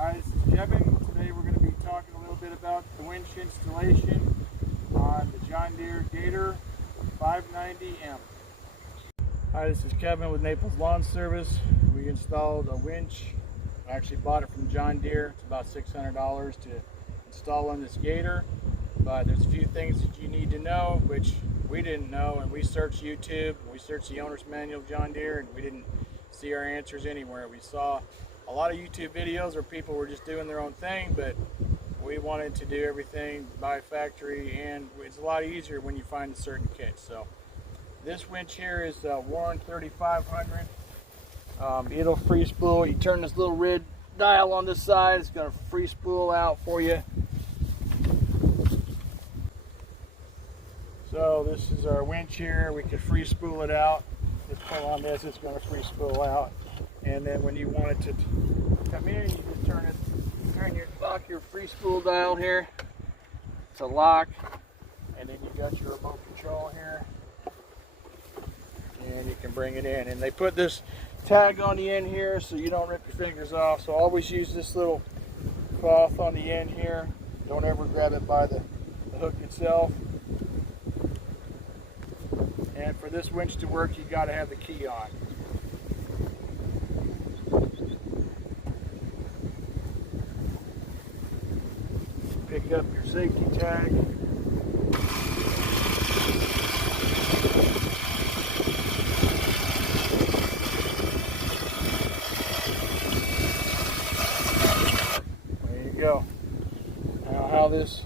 Hi, this is Kevin. Today we're going to be talking a little bit about the winch installation on the John Deere Gator 590M. Hi, this is Kevin with Naples Lawn Service. We installed a winch. I actually bought it from John Deere. It's about $600 to install on this Gator, but there's a few things that you need to know which we didn't know, and we searched YouTube, we searched the owner's manual of John Deere, and we didn't see our answers anywhere. We saw a lot of YouTube videos where people were just doing their own thing, but we wanted to do everything by factory, and it's a lot easier when you find a certain kit. So this winch here is Warren 3500. It'll free spool. You turn this little red dial on this side, it's going to free spool out for you. So this is our winch here. We can free spool it out. Just pull on this, it's going to free spool out. And then when you want it to come in, you just lock your free spool dial here to lock, and then you got your remote control here, and you can bring it in. And they put this tag on the end here so you don't rip your fingers off. So always use this little cloth on the end here. Don't ever grab it by the hook itself. And for this winch to work, you got to have the key on. Pick up your safety tag. There you go. Now how this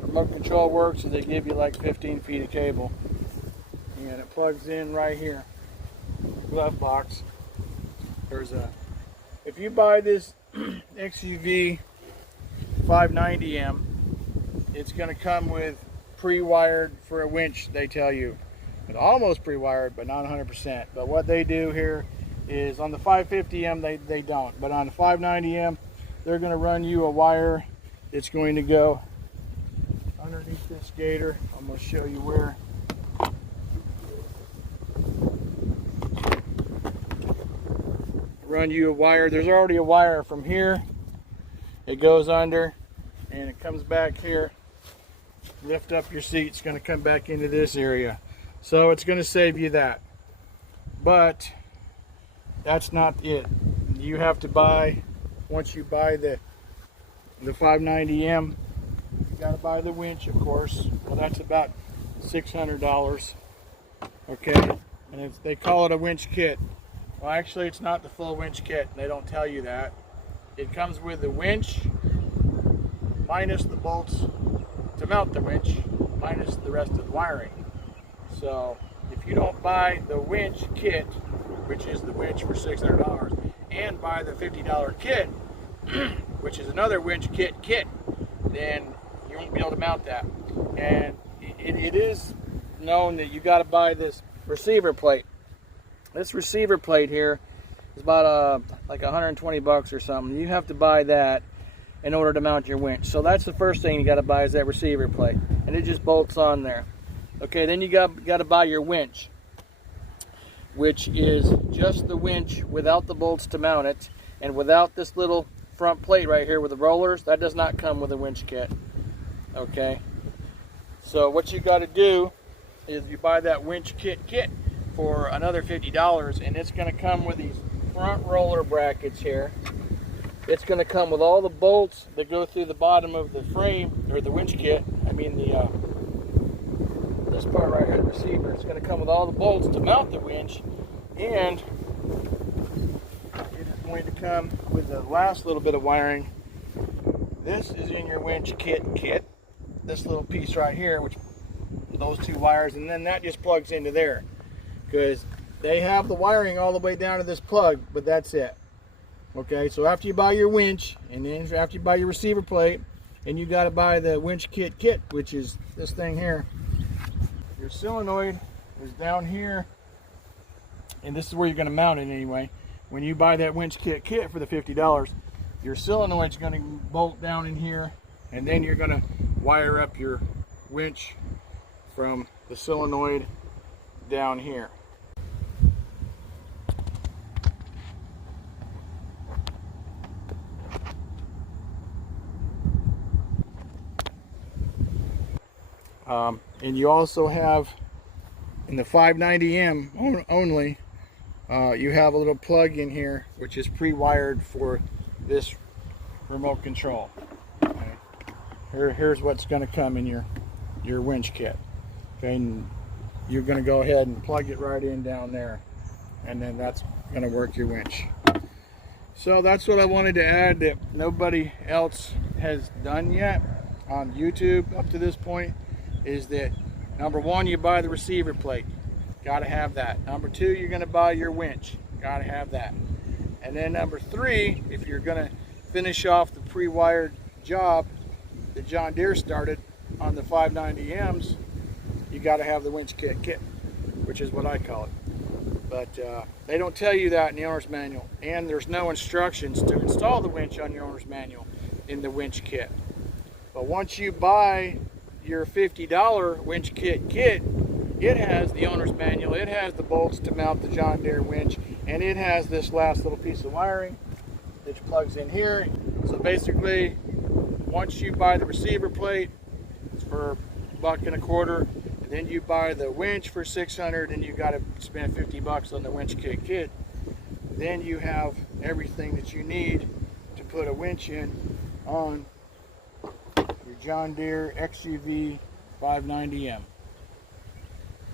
remote control works is they give you like 15 feet of cable, and it plugs in right here, glove box. If you buy this XUV 590M, it's going to come with pre-wired for a winch, they tell you. It's almost pre-wired, but not 100%. But what they do here is on the 550M, they don't. But on the 590M, they're going to run you a wire that's going to go underneath this Gator. I'm going to show you where. Run you a wire. There's already a wire from here. It goes under and it comes back here. Lift up your seat, it's going to come back into this area. So it's going to save you that. But that's not it. You have to buy, once you buy the 590M, you got to buy the winch, of course. Well, that's about $600. Okay, and they call it a winch kit. Well, actually, it's not the full winch kit. They don't tell you that. It comes with the winch minus the bolts to mount the winch, minus the rest of the wiring. So if you don't buy the winch kit, which is the winch for $600, and buy the $50 kit, which is another winch kit, then you won't be able to mount that. And it is known that you got to buy this receiver plate. This receiver plate here is about like 120 bucks or something. You have to buy that in order to mount your winch. So that's the first thing you got to buy, is that receiver plate, and it just bolts on there. Okay, then you got to buy your winch, which is just the winch without the bolts to mount it, and without this little front plate right here with the rollers. That does not come with a winch kit. Okay, so what you got to do is you buy that winch kit for another $50, and it's going to come with these front roller brackets here. It's going to come with all the bolts that go through the bottom of the frame, or the winch kit. I mean this part right here, the receiver. It's going to come with all the bolts to mount the winch, and it is going to come with the last little bit of wiring. This is in your winch kit. This little piece right here, which those two wires, and then that just plugs into there, because they have the wiring all the way down to this plug, but that's it. Okay, so after you buy your winch, and then after you buy your receiver plate, and you got to buy the winch kit, which is this thing here. Your solenoid is down here, and this is where you're going to mount it anyway. When you buy that winch kit for the $50, your solenoid's going to bolt down in here, and then you're going to wire up your winch from the solenoid down here. And you also have, in the 590M only, you have a little plug in here which is pre-wired for this remote control. Okay. Here's what's going to come in your winch kit. Okay, and you're going to go ahead and plug it right in down there, and then that's going to work your winch. So that's what I wanted to add that nobody else has done yet on YouTube up to this point, is that number one, you buy the receiver plate. Got to have that. Number two, you're going to buy your winch. Got to have that. And then number three, if you're going to finish off the pre-wired job that John Deere started on the 590Ms, you got to have the winch kit, which is what I call it. But they don't tell you that in the owner's manual, and there's no instructions to install the winch on your owner's manual in the winch kit. But once you buy your $50 winch kit, it has the owner's manual, it has the bolts to mount the John Deere winch, and it has this last little piece of wiring which plugs in here. So basically, once you buy the receiver plate, it's for $1.25, and then you buy the winch for $600, and you got to spend $50 on the winch kit. Then you have everything that you need to put a winch in on your John Deere XUV 590M.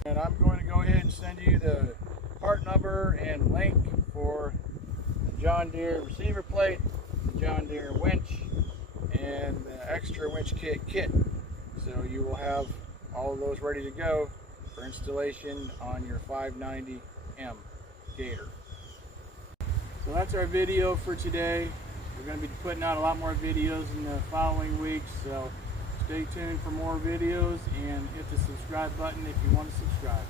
And I'm going to go ahead and send you the part number and link for the John Deere receiver plate, the John Deere winch, and the extra winch kit. So you will have all of those ready to go for installation on your 590M Gator. So that's our video for today. We're going to be putting out a lot more videos in the following weeks, so stay tuned for more videos and hit the subscribe button if you want to subscribe.